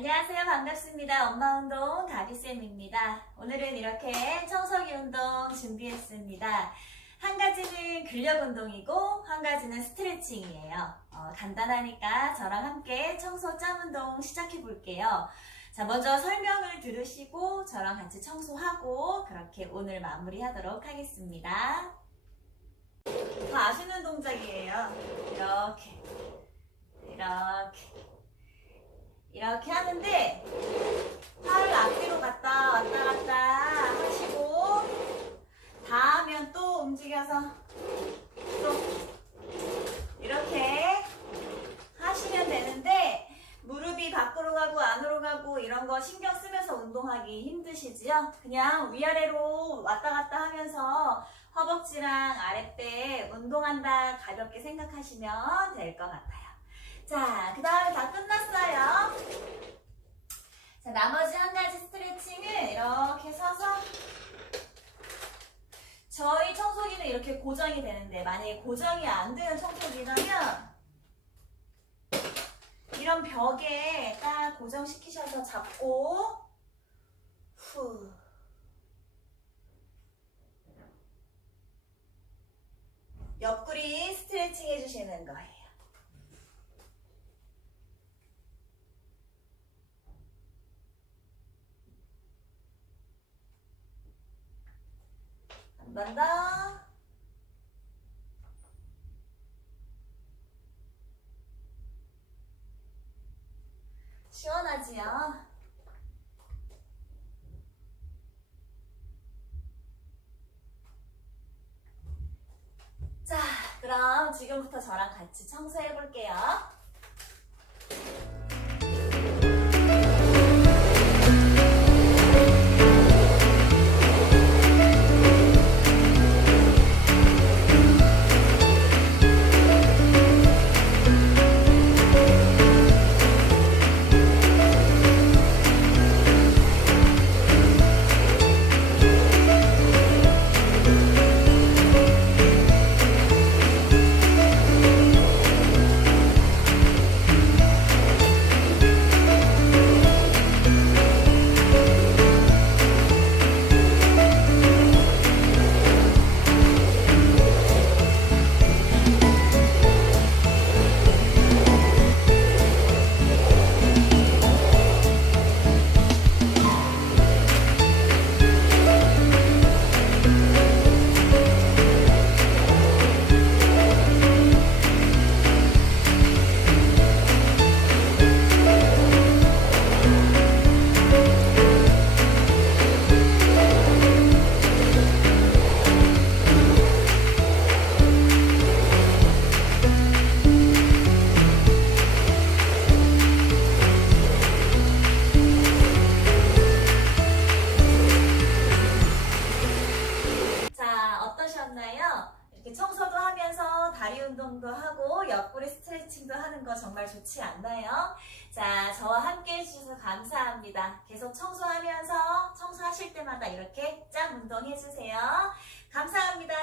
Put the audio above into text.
안녕하세요. 반갑습니다. 엄마 운동 가비쌤입니다. 오늘은 이렇게 청소기 운동 준비했습니다. 한 가지는 근력 운동이고, 한 가지는 스트레칭이에요. 어, 간단하니까 저랑 함께 청소 짬 운동 시작해 볼게요. 자, 먼저 설명을 들으시고, 저랑 같이 청소하고, 그렇게 오늘 마무리하도록 하겠습니다. 다 아시는 동작이에요. 이렇게. 이렇게. 이렇게 하는데 팔을 앞뒤로 갔다 왔다 갔다 하시고 다 하면 또 움직여서 또 이렇게 하시면 되는데 무릎이 밖으로 가고 안으로 가고 이런 거 신경 쓰면서 운동하기 힘드시지요? 그냥 위아래로 왔다 갔다 하면서 허벅지랑 아랫배 운동한다 가볍게 생각하시면 될 것 같아요. 자, 그 다음에 다 끝났어요. 자, 나머지 한 가지 스트레칭은 이렇게 서서 저희 청소기는 이렇게 고정이 되는데 만약에 고정이 안 되는 청소기라면 이런 벽에 딱 고정시키셔서 잡고 후 옆구리 스트레칭 해주시는 거예요. 더. 시원하지요? 자, 그럼 지금부터 저랑 같이 청소해 볼게요. 운동도 하고 옆구리 스트레칭도 하는 거 정말 좋지 않나요? 자, 저와 함께 해주셔서 감사합니다. 계속 청소하면서 청소하실 때마다 이렇게 짠 운동 해주세요. 감사합니다.